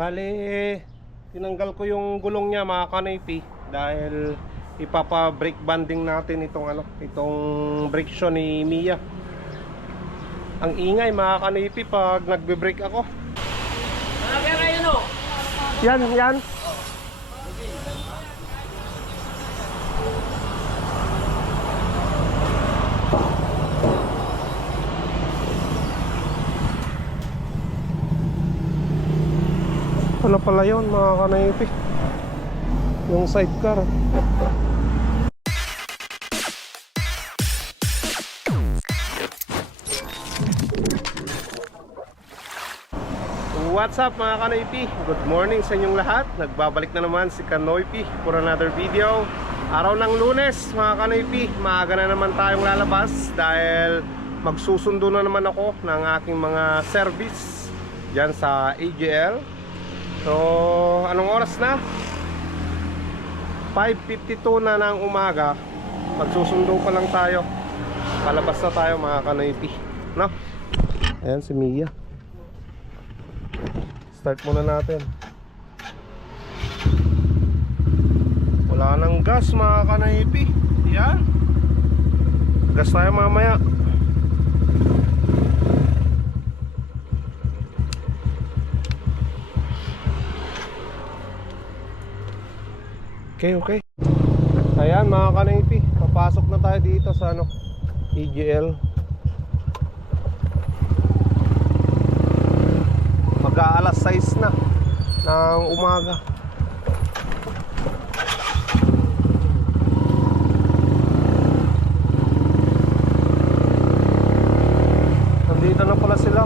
Bali, tinanggal ko yung gulong niya mga kanipi dahil ipapa-brake banding natin itong brake shoe ni Mia. Ang ingay mga kanipi pag nagbe-brake ako. Yan. Ano pala yun mga kanipi, yung sidecar. What's up mga kanoypi? Good morning sa inyong lahat. Nagbabalik na naman si Kanoypi for another video. Araw ng Lunes mga kanoypi, maaga na naman tayong lalabas dahil magsusundo na naman ako ng aking mga service dyan sa AGL. So anong oras na? 5:52 na ng umaga. Magsusundo pa lang tayo. Palabas na tayo mga kanoypi, no? Ayan si Mia. Start muna natin. Wala nang gas mga kanoypi. Yan. Gas tayo mamaya. Okay. Ayan mga kanoypi, papasok na tayo dito sa EGL. Mag-aalas 6 na ng umaga. Nandito na pala sila.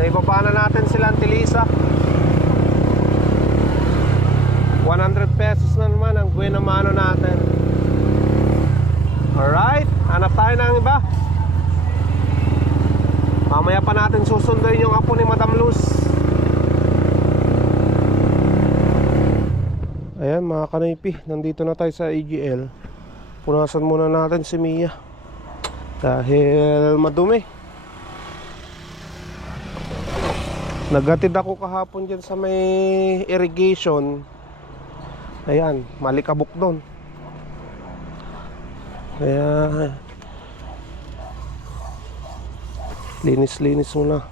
Naibaba na natin sila Antilisa. 100 pesos na naman ang buena mano natin. Alright, hanap tayo ng iba. Mamaya pa natin susunduin yung apo ni Madam Luz. Ayan mga kanoypi, nandito na tayo sa AGL. Punasan muna natin si Mia dahil madumi. Naghatid ako kahapon dyan sa may irrigation. Ayan, malikabok doon. Kaya linis-linis muna.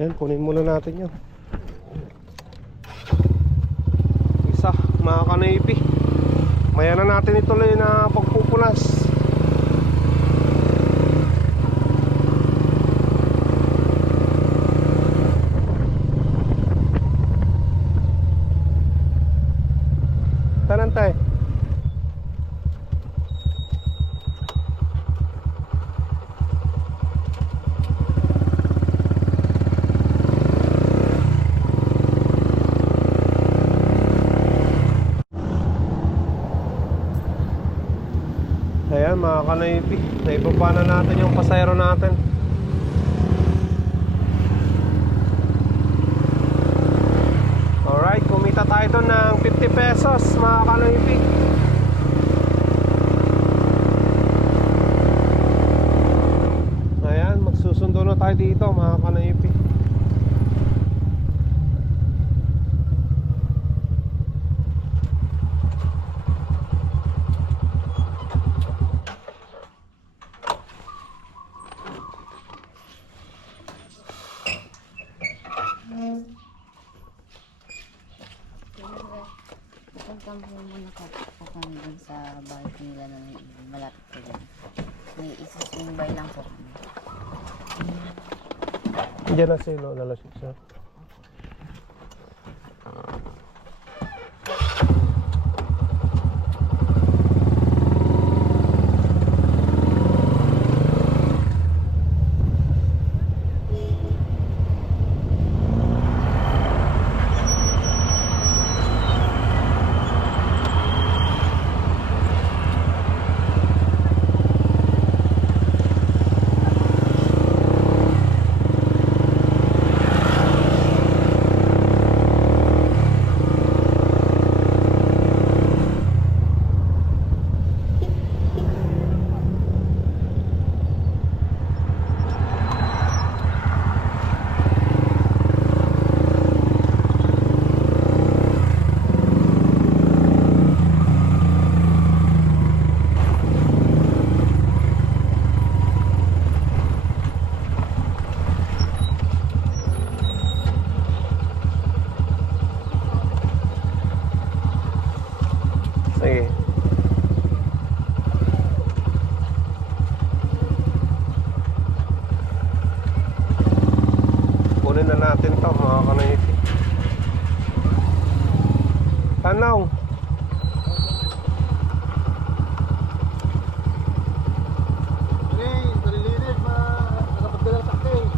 Ayan, kunin muna natin yun. Isa, mga kanoypi. Maya na natin ituloy na pagpupunas. kanaypi. Naibaba na natin yung pasayro natin. Alright, kumita tayo doon ng 50 pesos mga kanaypi. Ayan, magsusundo na tayo dito mga kanaypi. Pupunta mo muna po kami dun sa bahay nila na malapit ko dyan. May isisumbay lang po kami. Diyan na sila, lalasik siya. Sige. Kunin na natin to mga kanaypi. Tanaw. Nalilinis, nakapagdala sa akin.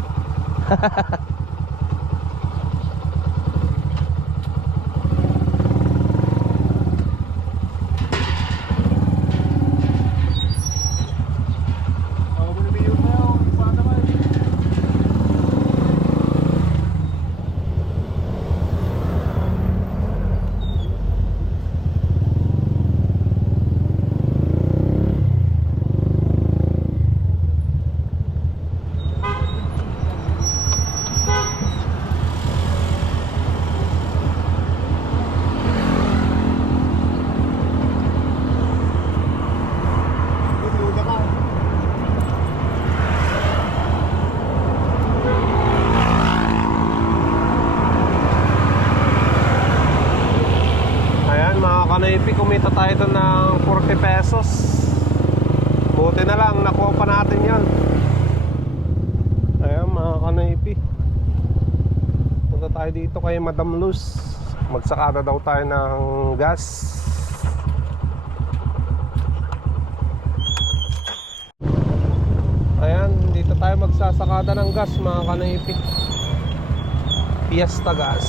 Kanaypi, kumita tayo doon ng 40 pesos. Buti na lang, nakuha pa natin yon. Ayan mga kanaypi, punta tayo dito kay Madam Luz. Magsakada daw tayo ng gas. Ayan, dito tayo magsasakada ng gas mga kanaypi. Fiesta Gas.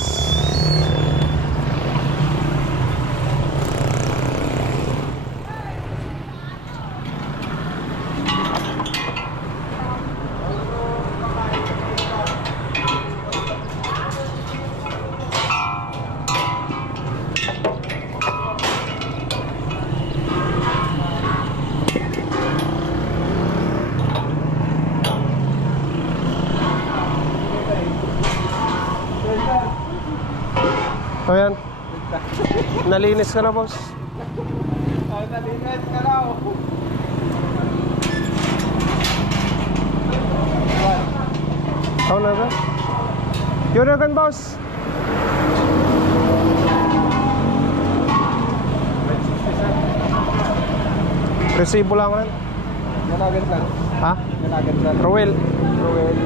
Ayan. Nalinis ka na, boss? Nalinis ka na. How na ba? Yun na gan, boss. Resibo lang yan. Ganagan lang. Ha? Ganagan lang. Roel. Roel.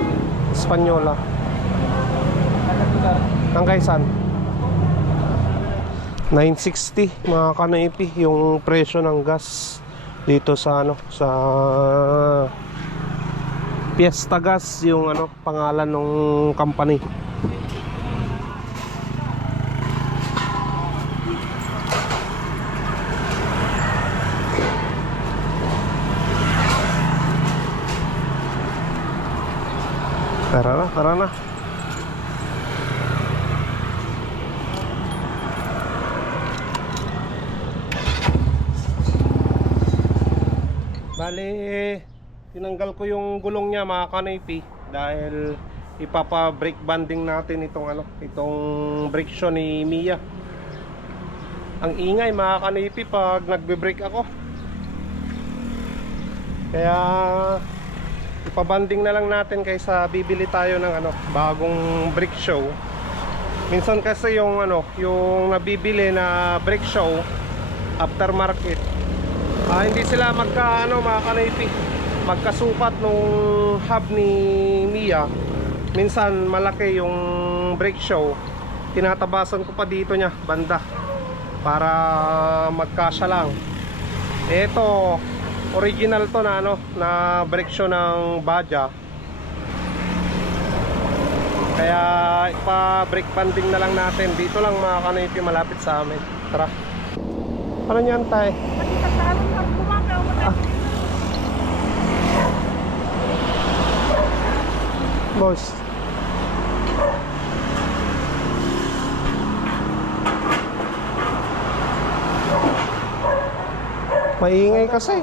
Espanyola. Ganagan. Ang kaysan? 960 mga kanaypi yung presyo ng gas dito sa ano, sa Fiesta Gas, yung ano, pangalan ng company. Tara na, tara na. Bali, tinanggal ko yung gulong niya mga kanoypi dahil ipapa-brake banding natin itong brake shoe ni Mia. Ang ingay mga kanoypi pag nagbe-brake ako. Kaya ipabanding na lang natin kaysa bibili tayo ng bagong brake shoe. Minsan kasi yung yung nabibili na brake shoe aftermarket, hindi sila mga kanoypi, magkasupat nung hub ni Mia. Minsan malaki yung brake shoe, tinatabasan ko pa dito niya banda para magkasya lang. Ito original to na brake shoe ng Baja. Kaya ipa-brake banding na lang natin. Dito lang mga kanoypi, malapit sa amin. Tara. Ano niyan tay? Boss. Maingay kasi.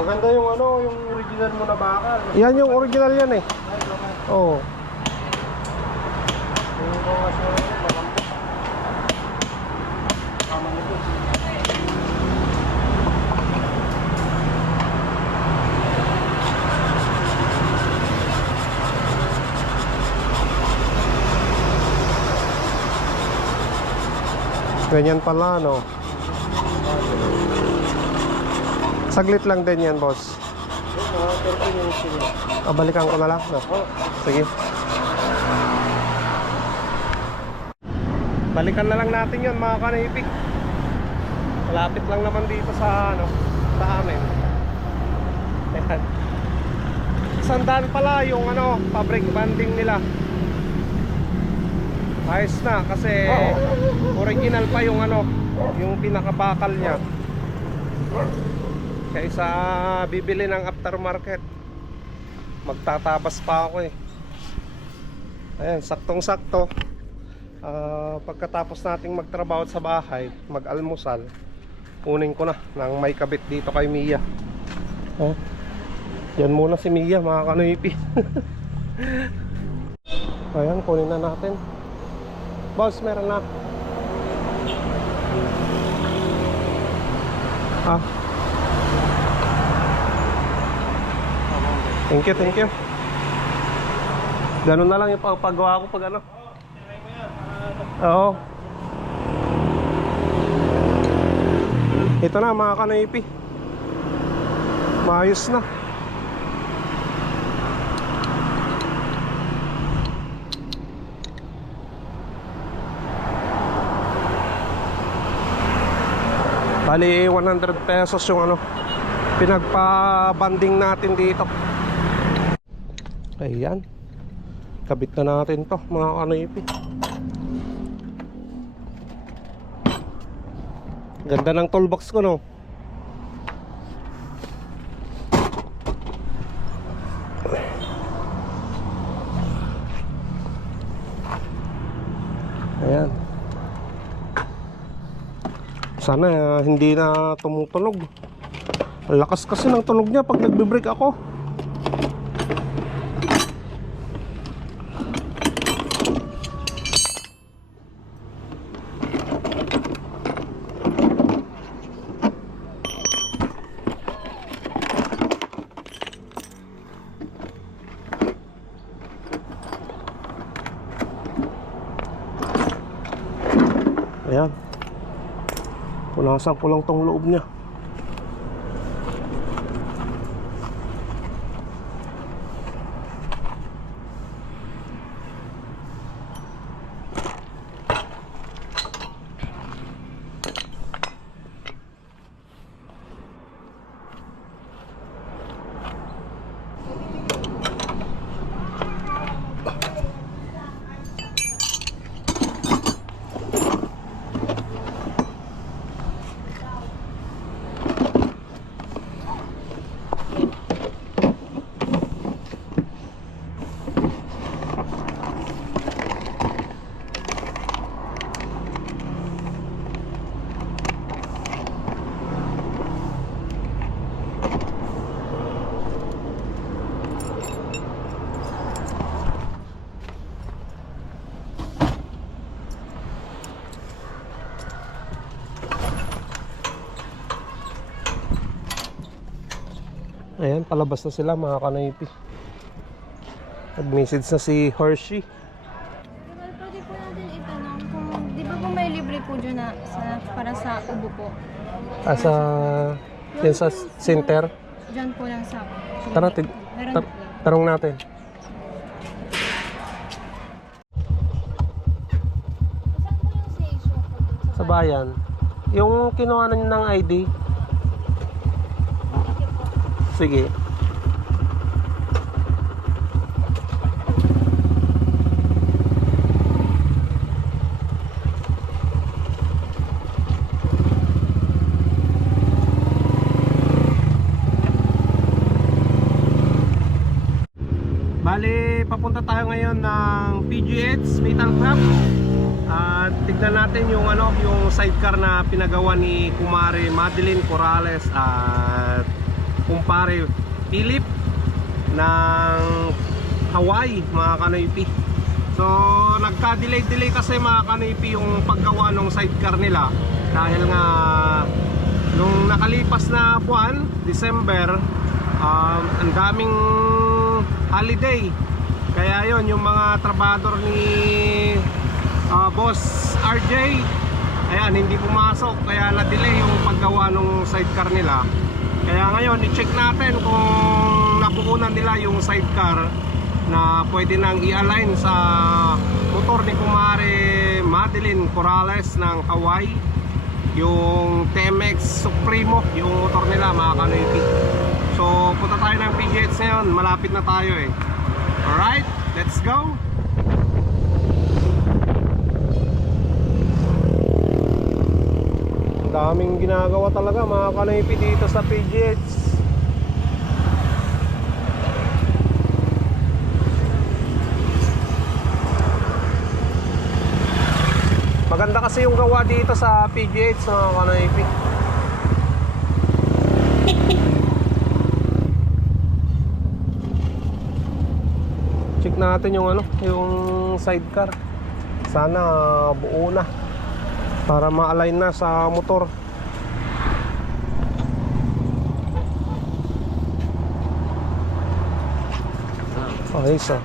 Maganda yung yung original mo na bakal. Yan yung original yan eh. Oo. Ganyan pala Saglit lang din yan, boss. Balikan ko na lang Sige. Balikan na lang natin yun mga kanoypi. Malapit lang naman dito sa sa amin. Ayan. 100 pala yung pa-brake banding nila. Ayos na kasi original pa yung yung pinakabakal niya. Kaysa bibili ng aftermarket, magtatabas pa ako eh. Ayan, saktong sakto. Pagkatapos nating magtrabaho sa bahay, mag-almusal, kunin ko na nang may kabit dito kay Mia. Yan muna si Mia mga kanoypi. Ayan, kunin na natin. Boss, meron na. Thank you, thank you. Ganun na lang yung paggawa ko pag Oo. Ito na mga kanoypi. Maayos na. Bali 100 pesos yung pinagpa-banding natin dito. Ayan. Kabit na natin to mga kanoypi. Ganda ng toolbox ko Ayan. Sana hindi na tumutunog. Ang lakas kasi ng tunog niya pag nagbe-brake ako. Ayan. Punasan ko lang tong loob niya. Ayan, palabas na sila mga kanoypi. Nag-message na si Hershey. Well, pwede po natin itanong kung, di ba po may libre po dyan na para sa ubo po? Sa yan sa center. Dyan po lang sa Tara, meron po. tanong natin. Saan po yung station po dun Sa bayan. Yung kinuha na ng ID. Sige. Bali, papunta tayo ngayon ng PGH Metal Craft. At tignan natin yung yung sidecar na pinagawa ni Kumare Madeline Corrales at kumpare Philip ng Hawaii, mga kanoypi. So nagka-delay kasi mga kanoypi yung paggawa ng sidecar nila dahil nga nung nakalipas na buwan, December, ang daming holiday. Kaya yon yung mga trabador ni Boss RJ, ayan, hindi pumasok, kaya na-delay yung paggawa ng sidecar nila. Kaya ngayon i-check natin kung nabuo na nila yung sidecar na pwede nang i-align sa motor ni Kumare Madeline Corrales ng Hawaii, yung TMX Supremo, yung motor nila mga kanoypi. So punta tayo ng PGH ngayon, malapit na tayo eh. Alright, let's go! Daming ginagawa talaga mga kanoypi dito sa PGH. Maganda kasi yung gawa dito sa PGH mga kanoypi. Check natin yung yung sidecar. Sana buo na para ma-align na sa motor. Okay, so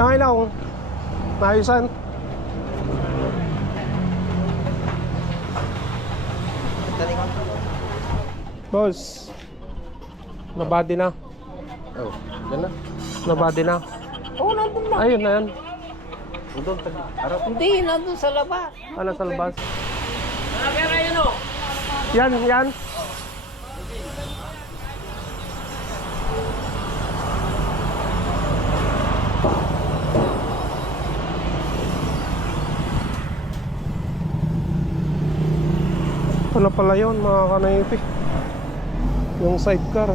okay lang. Naayusan. Boss, nabody na. Oh, yan na. Nabody na. Oh, nandun na. Ayun na yan. Nandun, harap. Hindi, nandun sa labas. Ano sa labas? Yan, yan. Ano pala yun mga kanoypi? Yung sidecar.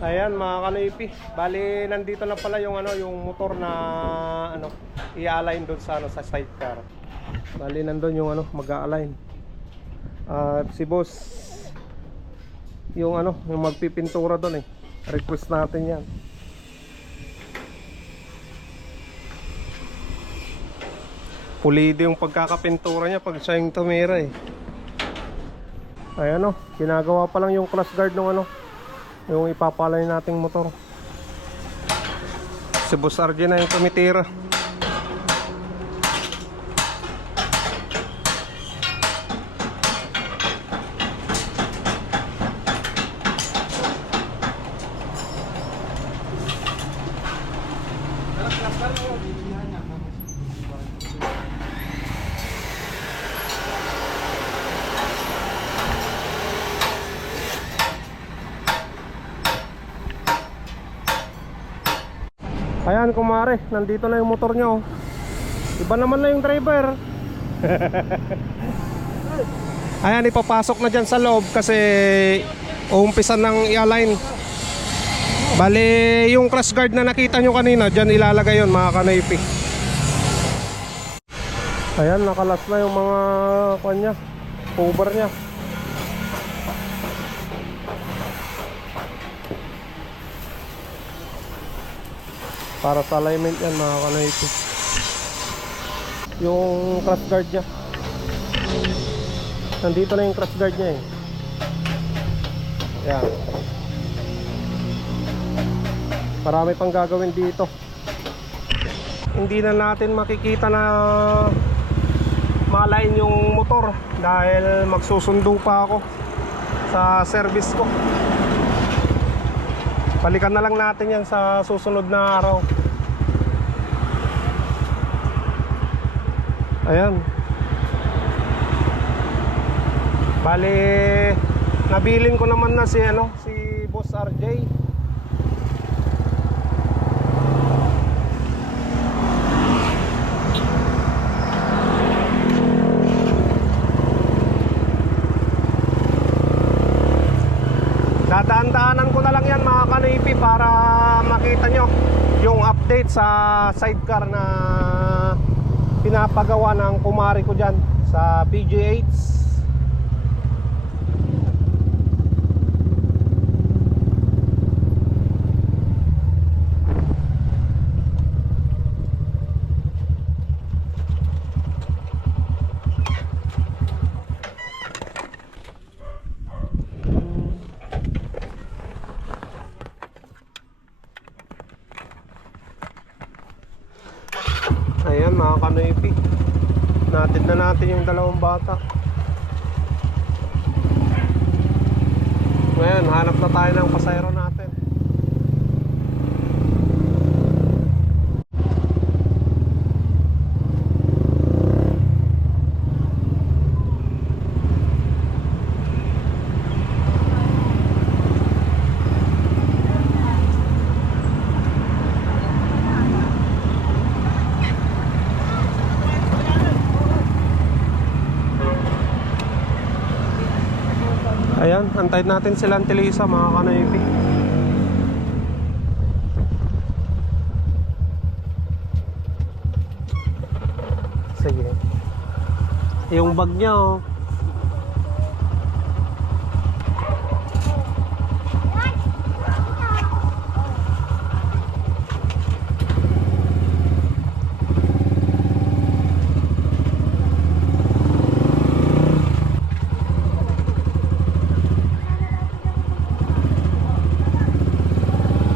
Ayan mga kanoypi, bali nandito na pala yung yung motor na i-align doon sa sa sidecar. Bali nandoon yung mag-a-align. At si boss yung yung magpipintura doon eh. Request natin 'yan. Pulido yung pagkakapintura niya pag siya yung tumira eh. Ayan ginagawa pa lang yung crash guard ng yung ipapalay nating motor. Si Boss RJ na yung tumitira. Ayan kumare, nandito na yung motor niya oh. Iba naman na yung driver. Ayan, ipapasok na dyan sa loob kasi uumpisan ng i-align. Bale, yung crash guard na nakita nyo kanina, dyan ilalagay yun mga kanoypi. Ayan, nakalas na yung mga kanya, cover nya. Para sa alignment yan mga kanoypi. Yung crash guard nya, nandito na yung crash guard nya eh. Ayan. Marami pang gagawin dito. Hindi na natin makikita na malain yung motor dahil magsusundo pa ako sa service ko. Balikan na lang natin yan sa susunod na araw. Ayan. Bali, nabilin ko naman na si Boss RJ. Dadaan-daanan ko na lang yan mga kanipi para makita nyo yung update sa sidecar na pinapagawa ng kumari ko dyan sa PGH. Ayan mga kanoypi, natid na natin yung dalawang bata. Ngayon hanap na tayo ng pasayro natin. Ayan, antayin natin sila Auntie Lisa mga kanoypi. Sige. Yung bag niya oh.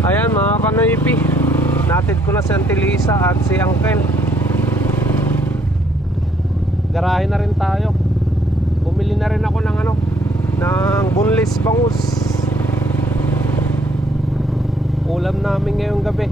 Ayan mga kanoypi, natid ko na si Auntie Lisa at si Uncle. Garahe na rin tayo. Bumili na rin ako ng ng boneless bangus. Ulam namin ngayong gabi.